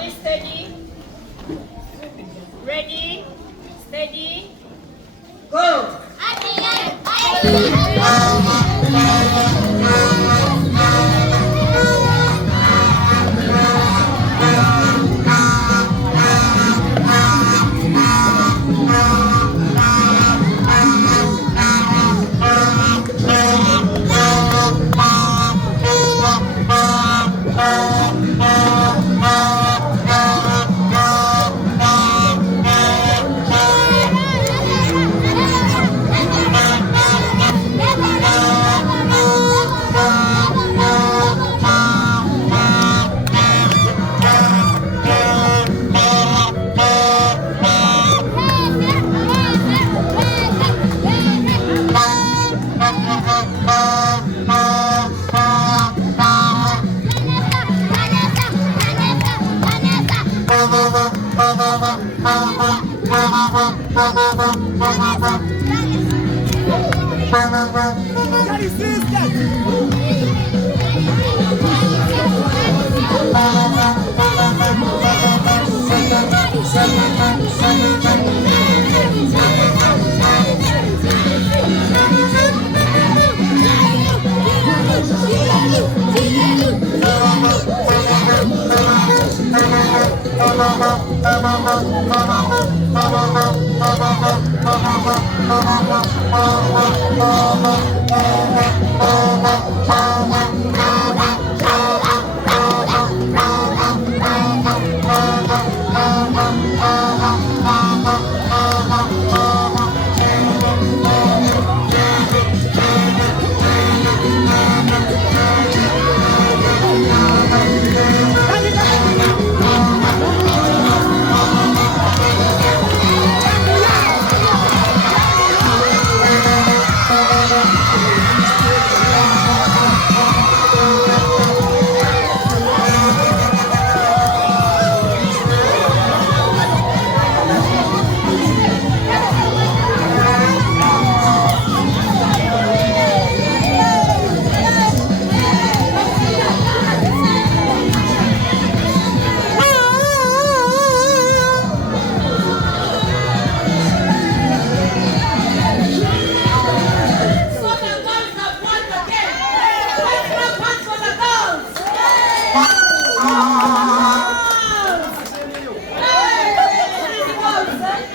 we steady? Ready? Steady? Go!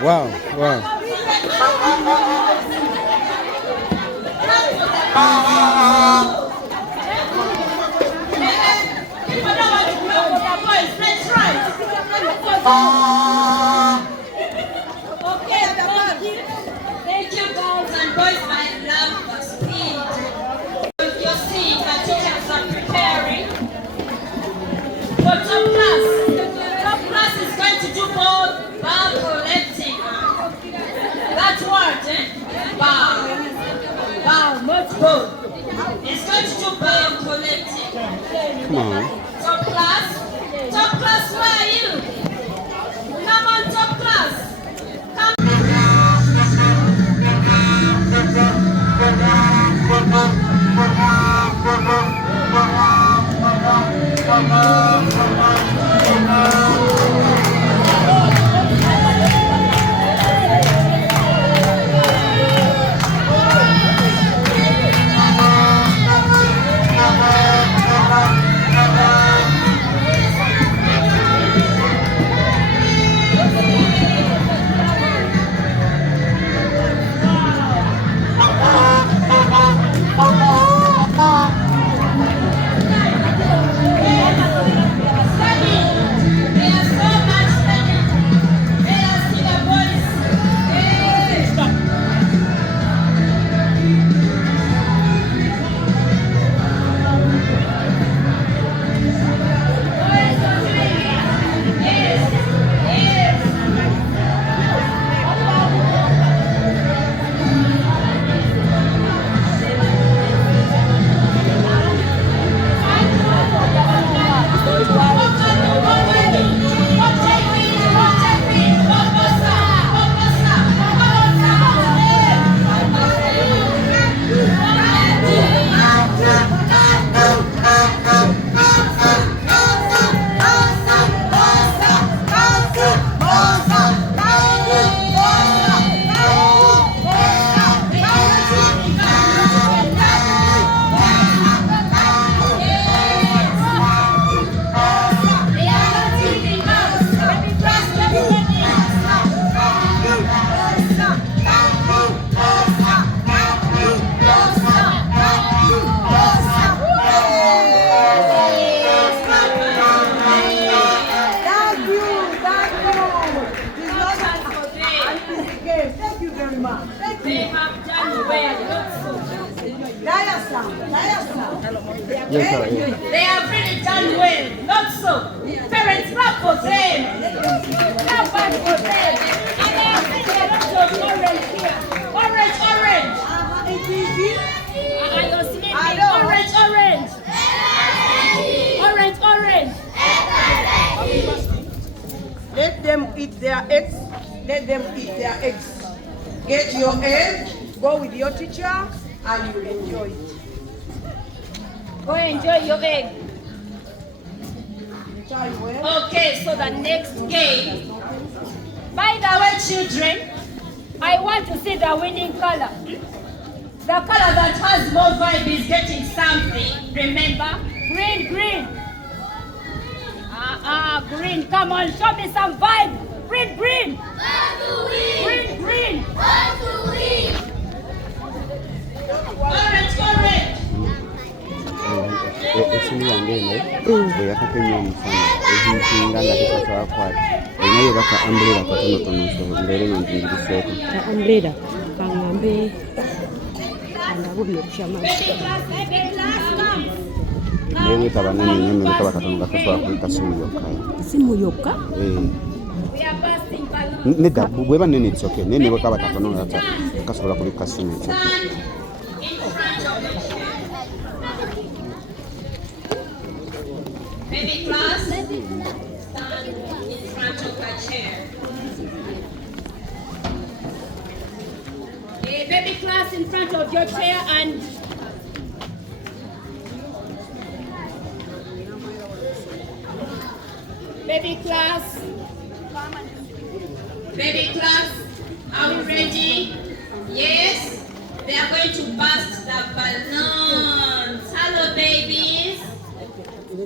Wow, wow. Thank you girls and boys. I love the speed. You see the teachers are preparing for top class. Top class is going to do more bow collecting. That word, eh? Bow. Bow, not go. It's going to do bow collecting. Come on. Top class? Top class, where are you? Come on, top class. Come. well, not so. Yes, sir. They have really done well, not so. Parents, clap for them. Clap back for them. And I have seen a lot of orange here. Orange, orange. You're sleeping. Orange, orange. Orange, orange. Let them eat their eggs. Let them eat their eggs. Get your egg, go with your teacher, and you will enjoy it. Go enjoy your egg. Okay, so the next game. By the way, children, I want to see the winning color. The color that has more vibe is getting something. Remember? Green, green. Green. Come on, show me some vibe. Green, green. Green, green. Orange, orange. Esimu yange eno bwe yakapimya omusana ezinsinga nga tekasawakwata olina bwe baka umbrella katonotono mbeere nga njingiriseeko umbrella kangambe andabulira okukyamazzi naye wetaba nene nnyo nebitaba katono gakasobola kulika simu yokka simu yokka nedda bweba nene ekyoke naye ne bwekaba katono nga kasobola kulika simu ekyoke. Baby class, stand in front of a chair. Baby class in front of your chair and baby class, are we ready? Yes, they are going to burst the balloons. Hello babies. Thank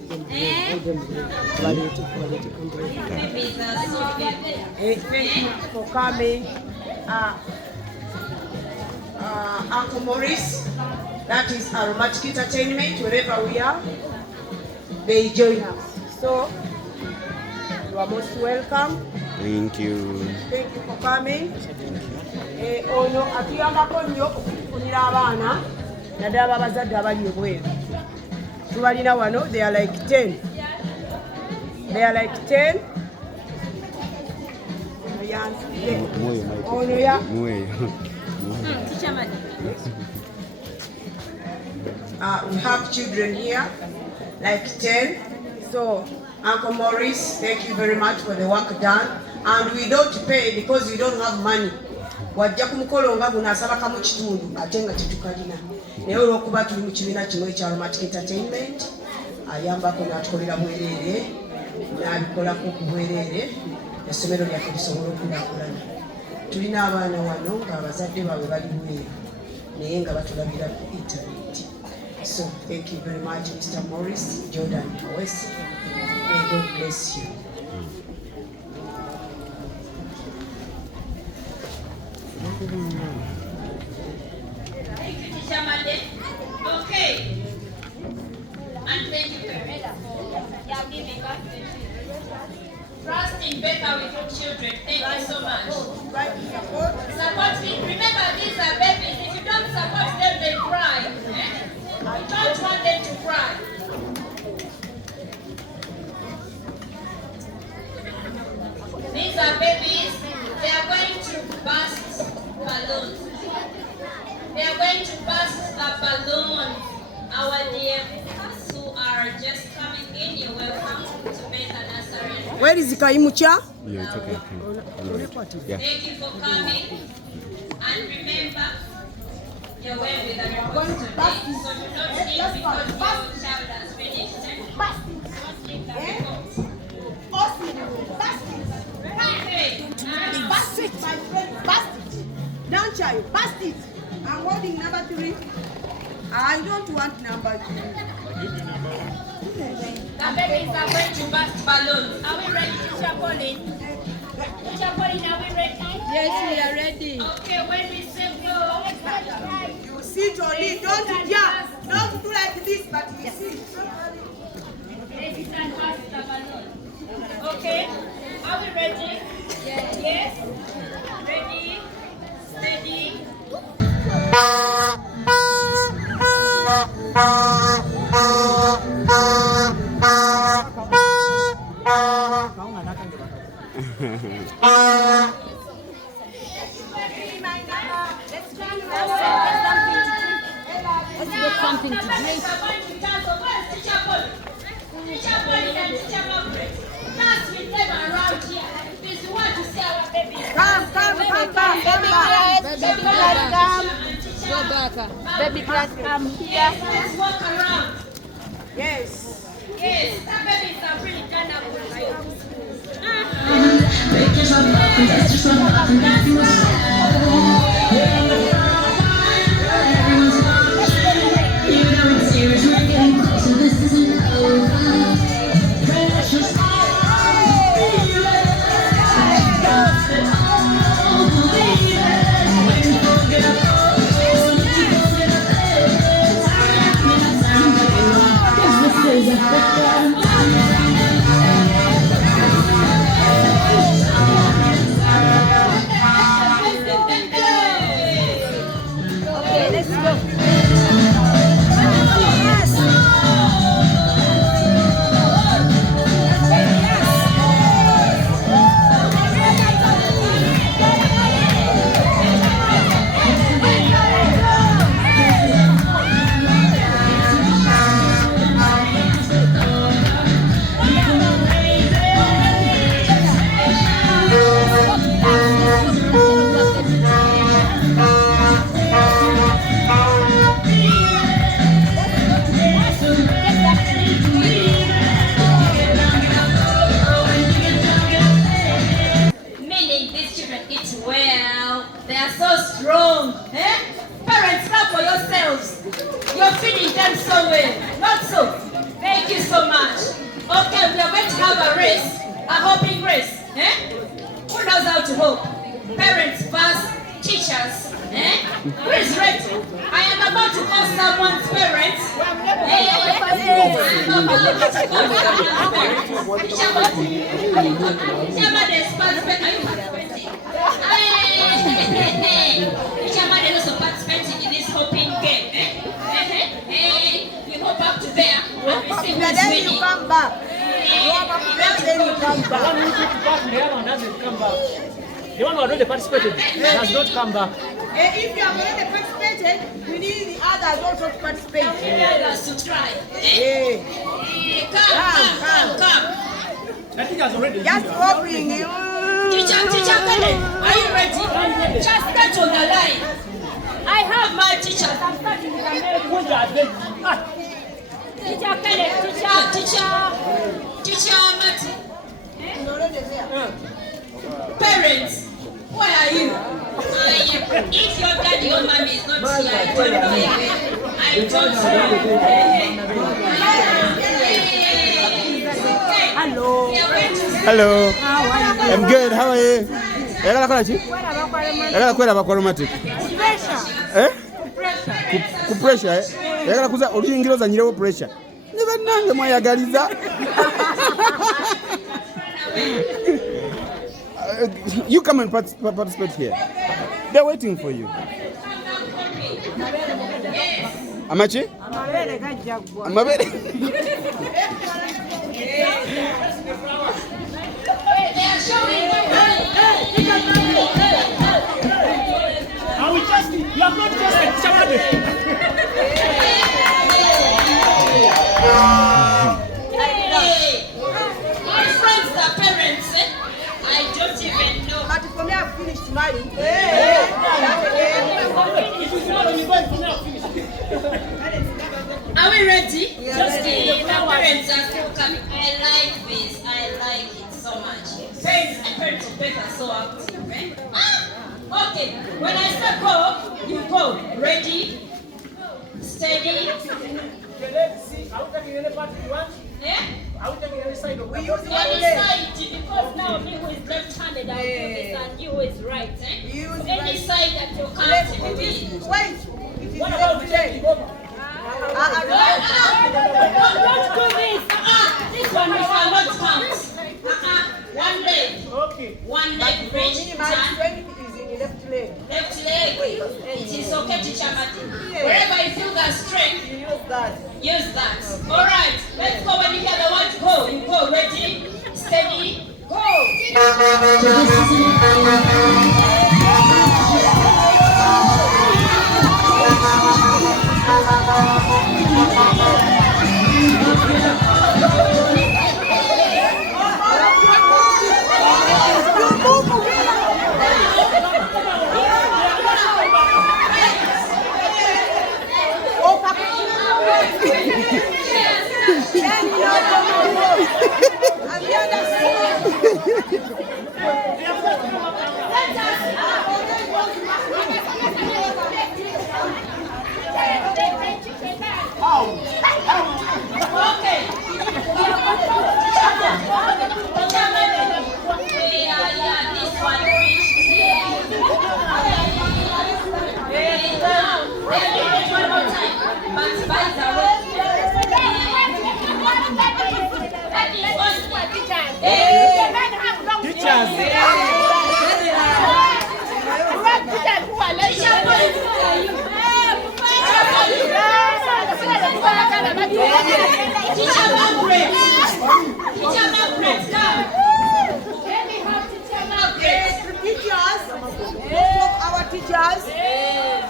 you for coming. Uncle Maurice, that is Aromatic Entertainment, wherever we are, they join us. So, you are most welcome. Thank you. Thank you for coming. Ono atuyambako nnyo okufunira abaana naddala abazadde abali ebweru. Tubalina wano, they are like 10. They are like 10. Ono ya. We have children here, like 10. So, Uncle Maurice, thank you very much for the work done. And we don't pay because we don't have money. Wajja kumukolo nga guno asabaka mu kitundu ate nga tetukalina. Naye olw'okuba tuli mu kibiina kino ekya Aromatic Entertainment, ayambako n'atukolera bwereere, n'abikolako ku bwereere, essomero lyaffe lisobola okukulaakulana. Tulina abaana wano ng'abazadde baabwe bali bweru naye nga batulabira ku internet. So thank you very much, Mr. Maurice Jordan West. May God bless you. Okay. And thank you very much for giving us the trusting better with your children. Thank you so much. Support me. Remember, these are babies. If you don't support them, they cry. You don't want them to cry. These are babies. They are going to burst balloons. They are going to burst the balloons. Our dear who are just coming in, you're welcome to Beta Nursery. Where is Kaimucha? Yeah, it's okay. Yeah. Thank you for coming. And remember, you're well with the report today. So do not leave because your child has finished. Bust it, my friend. Bust it. Don't child. Bust it. I'm holding number 3. I don't want number 2. The babies are going to burst balloons. Are we ready, Teacher Pauline? Teacher Pauline, are we ready? Yes, we are ready. Okay, when we say go, You sit on it. Don't jump. Don't do like this, but you sit. Let's stand burst the balloon. Okay, are we ready? Yes. Ready, steady. Let's get something to drink. Come back. Go back. Baby class, come here. Let's walk around. Yes. Yes, that babies are really done up with you. Okay, let's go. Meaning these children eat well. They are so strong. Eh? Parents, clap for yourselves. You're feeding them so well. Not so. Thank you so much. Okay, we are going to have a race. A hopping race. Eh? Who knows how to hop? Parents first, teachers. Eh? Who is ready? I am about to call someone's parents. I am about to call someone's parents. Somebody is participating. Are you participating? Somebody is also participating in this hopping game. You hop up to there and we see who is Then you winning. come back. Then you come The one who took part in the other one doesn't come back. The one who already participated does not come back. If you have already participated, we need the others also to participate. Let us to try. Yeah. Come. I think has already. Just hoping you. Teacher, Kenneth, are you ready? Just start on the line. I have my teacher. I'm starting with a male. Teacher Kenneth, teacher Mati. Parents, where are you? If your daddy or mommy is not here, I told you. Hello. Hello. How are you? I'm good. How are you? Yagala kola ki? Yagala kwera ba Aromatic. Pressure. Eh? Pressure. Ku pressure eh? Yagala kuza oluyingiro zanyirewo pressure. Ne bannange mwayagaliza. You come and participate here. They're waiting for you. Amachi? Amabere gajjagwa. Amabere. They are showing Are we just? You have not tested somebody. My friends are parents. I don't even know. But for me, I've finished mine. If it's not on the way, for now, finish. Are we ready? Just The parents are still coming. I like this. I like it so much. Parents of Beth are so active. Eh? Okay. When I say go, you go. Ready? Steady. Let's see. Are we taking any part you want? Yeah? Are we taking any side of We the use Any one leg. side, because now me who is left-handed, I'll do this, and you who is right. Eh? Use Any right. side that you're Left. comfortable It is with. wait. It is What left about we take leg. it over? Don't do this. This one we cannot count. One leg. Okay. One leg For reach. me, my Turn. strength is in the left leg. Left leg. It is okay, teacher Martin. Wherever you feel that strength, You use that. use that. All right. Let's go. When you hear the word go, you go. Ready? Steady. Go.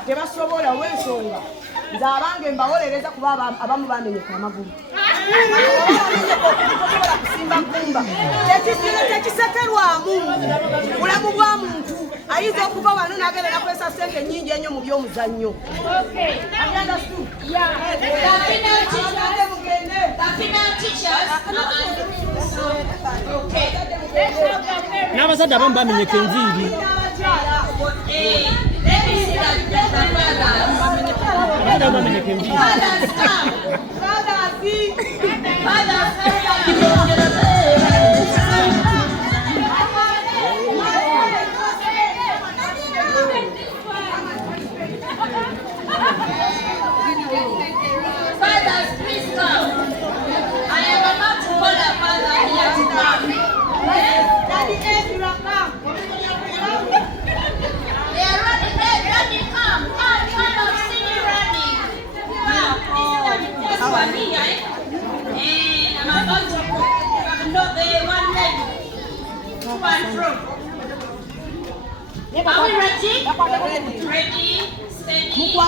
tebasobola wensonga nze abange mbawolereza kuba abamu bamenyeka amagulu okusobola kusimba kumba tekisekerwamu bulamu bwa muntu ayinza okuva wano n'agenda nakozesa ssente nnyingi ennyo mu by'omuzannyo. n'abazadde abamu bamenyeka enviiri. Fathers, please come. I am about to call a father here to come. Daddy, they are running. Daddy, come. I've seen you running. This one here, and I'm about to know the one leg. One from. Are we ready? Ready, steady, go!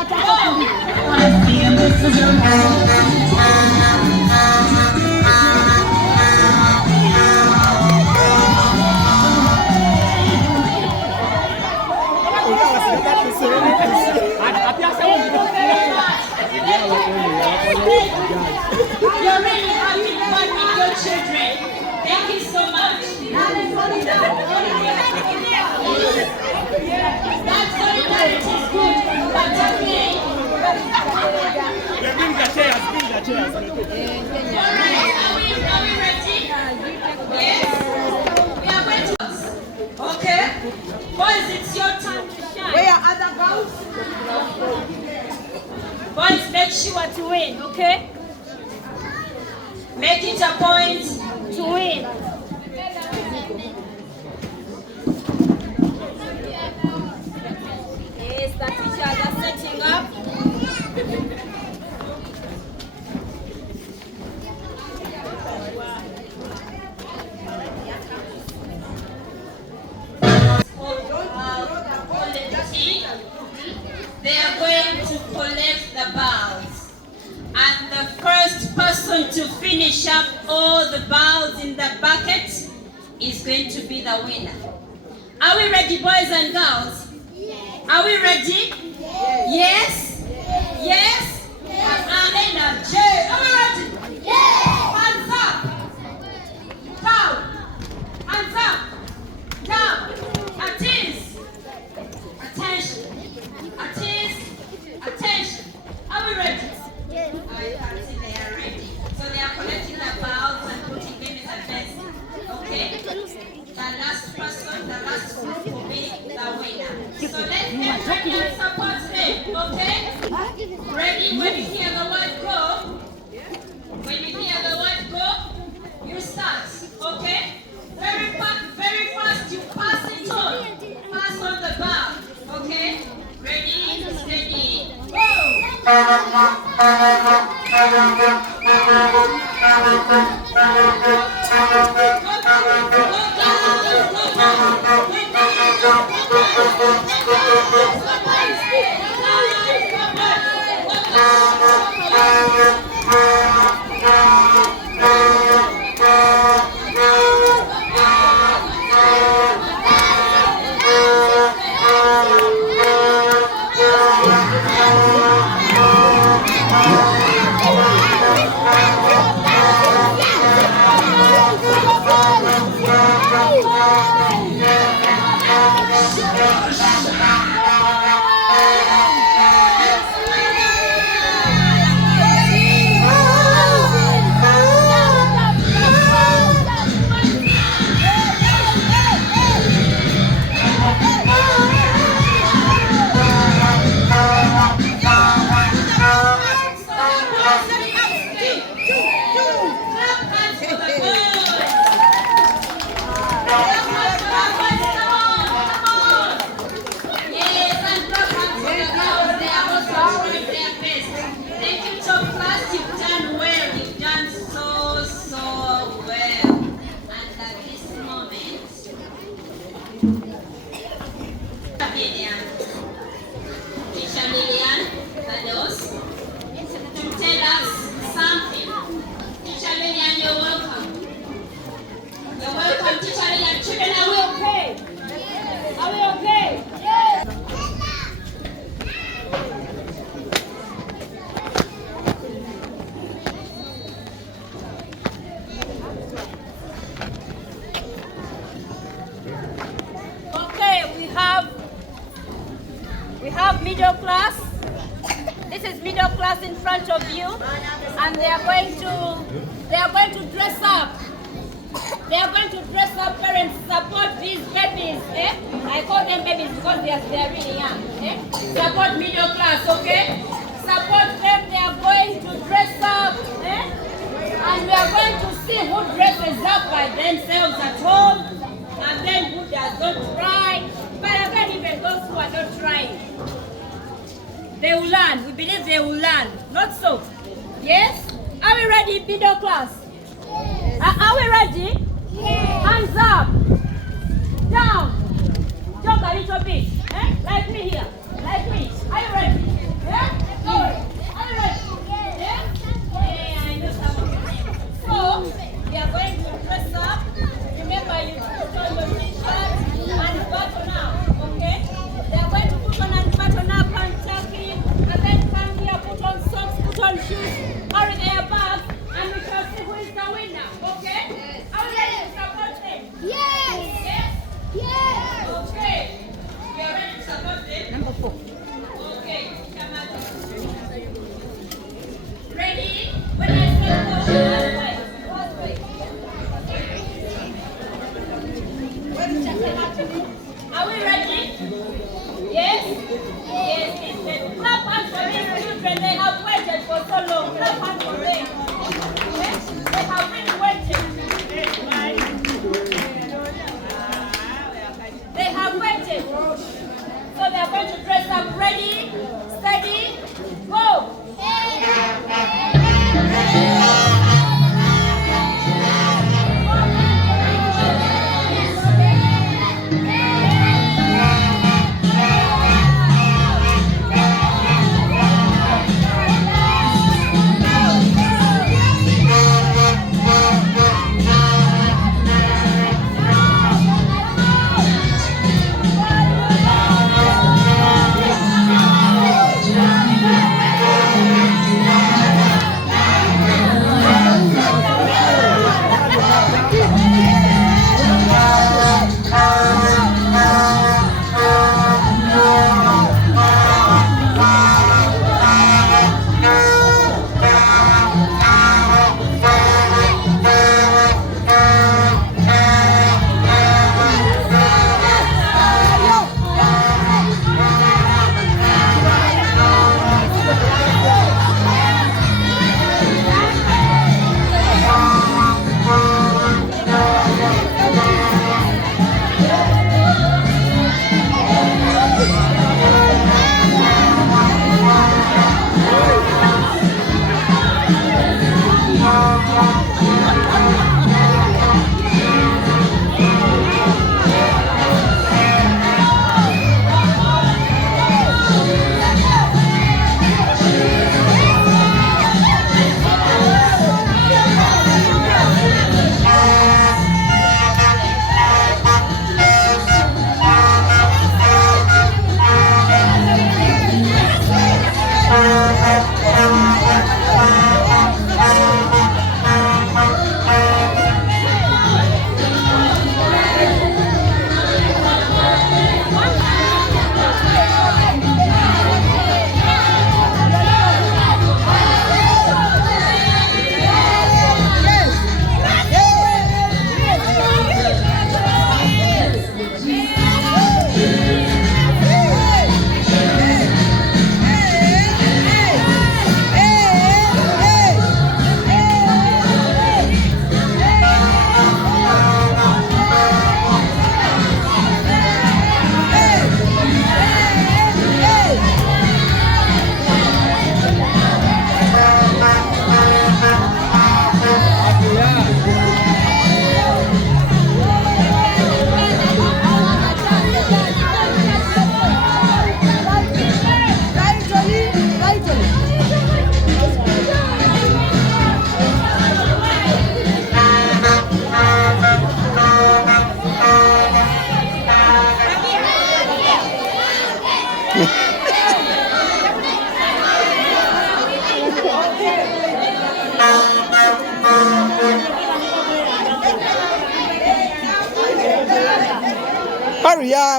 You're really having fun with your children. Thank you so much. That solidarity is good, but okay. Bring the chairs. Alright, are we ready? Yes? We are going to... Okay? Boys, it's your time to shine. Where are other girls? Boys, make sure to win, okay? Make it a point to win. Yes, the teachers are setting up. They are going to collect the balls, and the first person to finish up all the balls in the bucket is going to be the winner. Are we ready, boys and girls? Are we ready? Yes? Yes? Energy. Are we ready? Hands up. Down. Hands up. Down. Attention. Attention. Attention. Are we ready? I can see they are ready. So they are collecting the balls and putting them in the basket. Okay? The last person, the last group will be the winner. So let everyone support them. Okay? Ready? When you hear the word go, you start. Okay? Very fast, you pass it on. Pass on the ball. Okay? Ready, steady, go! Go. middle class. This is middle class in front of you, and they are going to dress up. They are going to dress up. Parents, support these babies. Eh? I call them babies because they are really young. Eh? Support middle class, okay? Support them. They are going to dress up. Eh? And we are going to see who dresses up by themselves at home, and then who does not try. But again, even those who are not trying, they will learn. We believe they will learn. Not so. Yes? Are we ready, middle class? Are we ready? Yes. Hands up. Down. Jump a little bit. Eh? Like me here. Like me. Are you ready? Yeah? Go. Are you ready? Yeah? Yeah, I know some of you. So, we are going to dress up. Remember, you put on your t-shirt and button up. Okay? They are going to put on and button up and tuck in. And then come here, put on socks, put on shoes, carry their bags, and we shall see who is the winner. Okay? Yes. Are we ready to support them? Yes. Yes? Yes. Okay. We are ready to support them. Number 4. Okay. Ready? When I say go, are we ready? Yes? Yes. Clap hands for these children. They have waited for so long. Clap hands for them. Yes? They have been waiting. They have waited. So they are going to dress up. Ready, steady, go.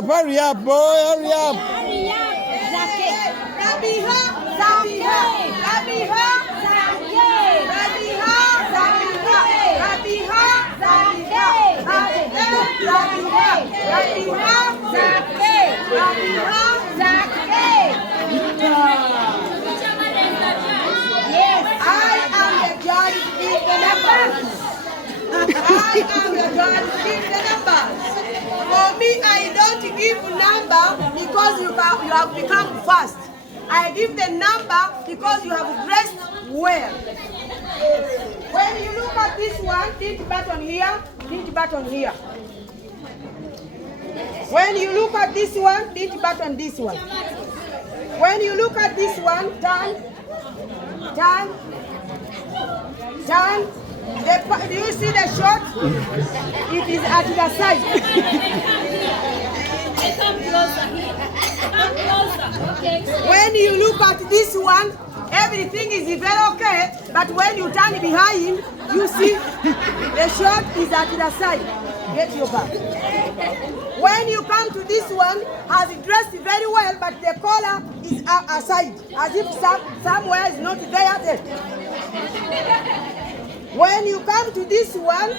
Hurry up, boy, hurry up. Hurry up, Zake. I am the God who gives the numbers. For me, I don't give number because you have become fast. I give the number because you have dressed well. When you look at this one, hit button here, hit button here. When you look at this one, hit button this one. When you look at this one, turn, turn, turn. Do you see the shot? It is at the side. Come closer here. Come closer. Okay. When you look at this one, everything is very okay. But when you turn behind, you see the shot is at the side. Get your back. When you come to this one, has dressed very well, but the collar is aside, as if somewhere is not there. When you come to this one,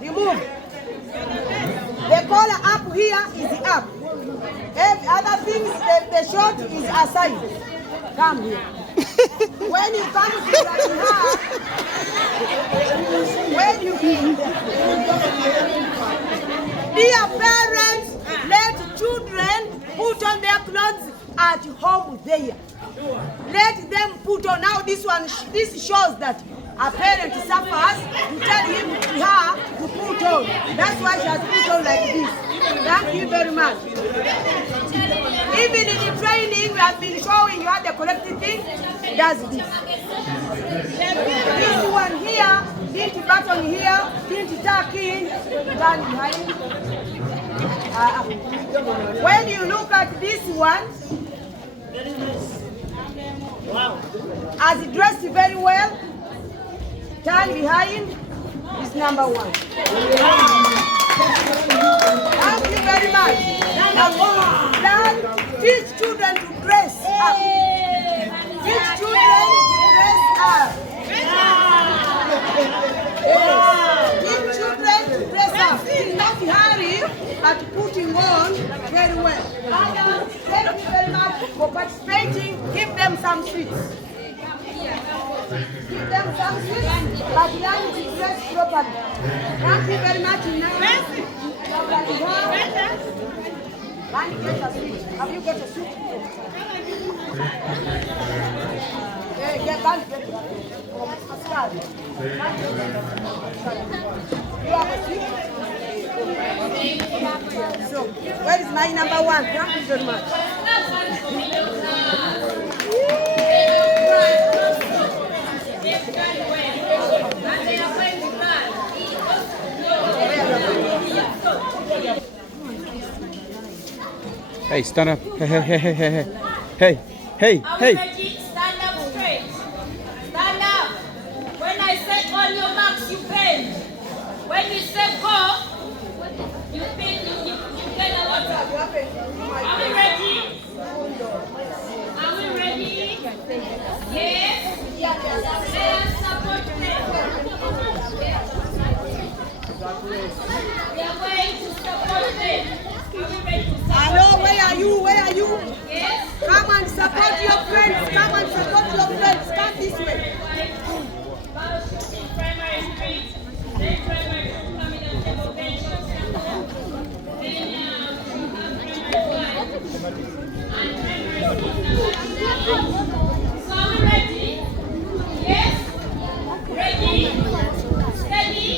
remove. The collar up here is up. Every other things, the short is aside. Come here. When you come to the heart, when you dear parents, let children put on their clothes at home there. Let them put on. Now this one, this shows that a parent suffers to tell her to put on. That's why she has put on like this. Thank you very much. Even in the training, we have been showing you how the collective thing does this. This one here, didn't button here, didn't tuck in, turn behind. When you look at this one, as dressed very well, turn behind is number one. Thank you very much. Now, teach children to dress up. Teach children to dress up. Teach children to dress up. Not hurry, but putting on very well. Thank you very much for participating. Give them some sweets. Give them some sweets, but learn to dress properly. Thank you very much. Have you got a suit? Get back. You have a suit? So, where is my number one? Thank you very much. Hey, stand up. Hey, hey, hey, hey, hey, hey, hey, hey. Stand up straight. Stand up. When I say on your marks, you bend. When you say go, you bend. You get a lot of. Are we ready? Are we ready? Yes. Let's support them. We are going to support them. Are we ready to support them? Hello, where are you? Where are you? Yes. Come and support your friends. Come and support your friends. Come this way. Primary street, then primary two coming and table bench. So are we ready? Yes? Ready? Steady?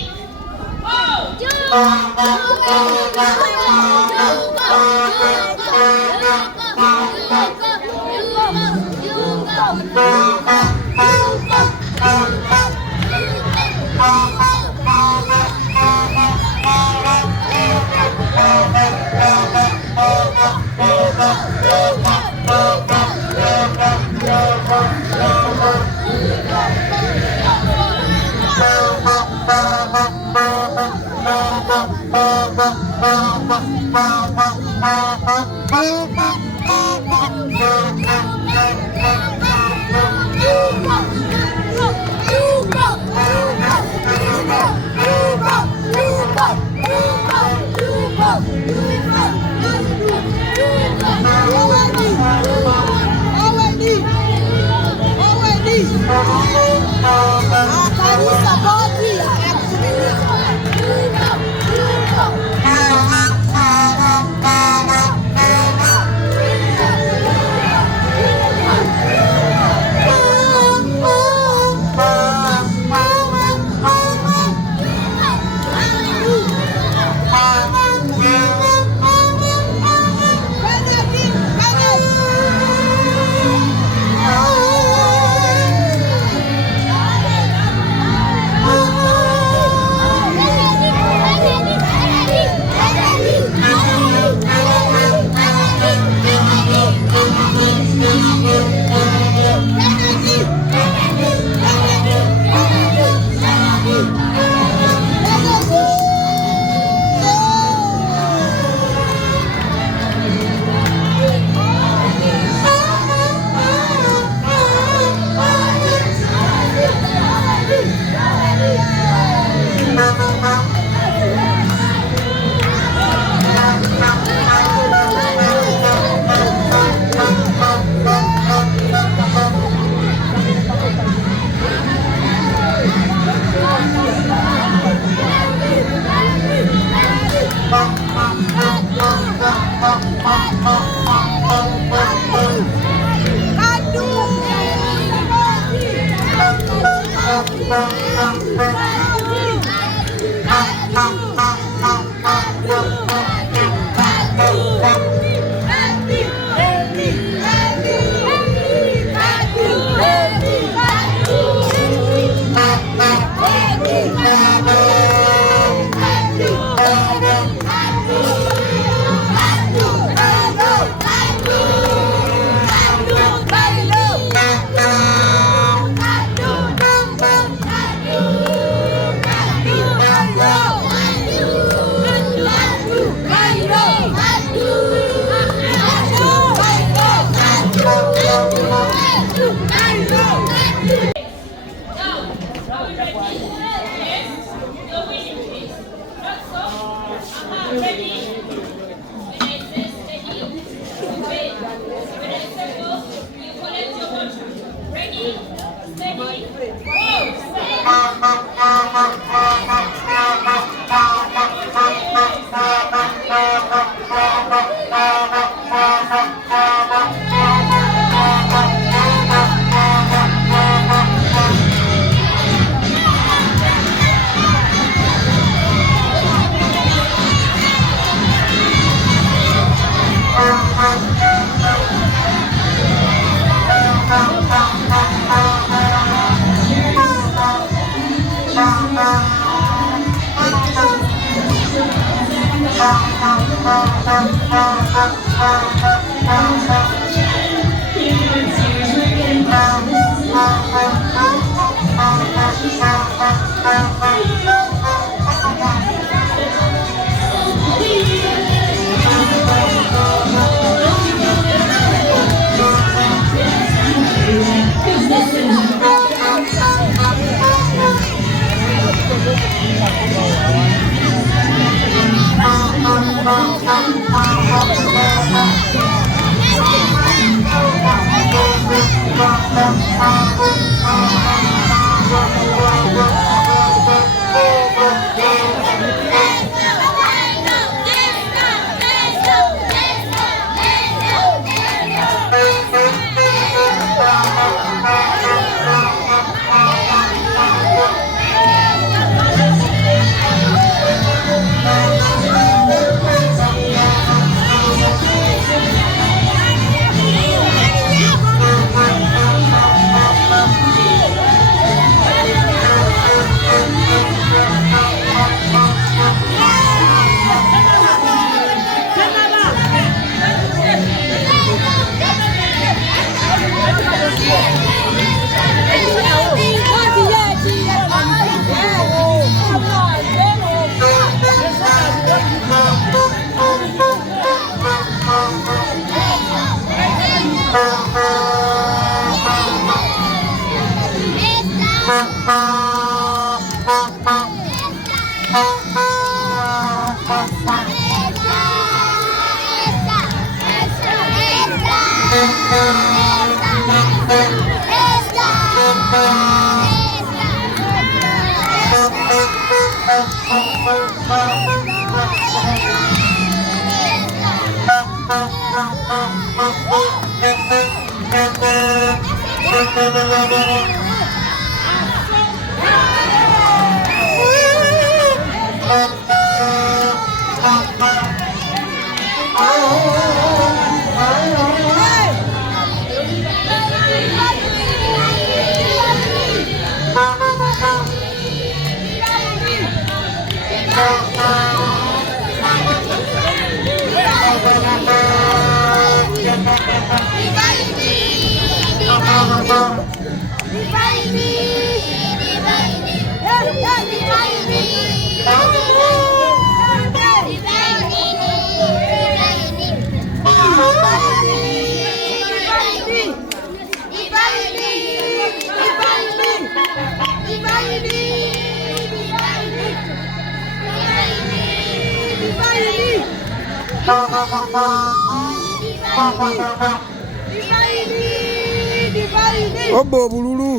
Obo bululu.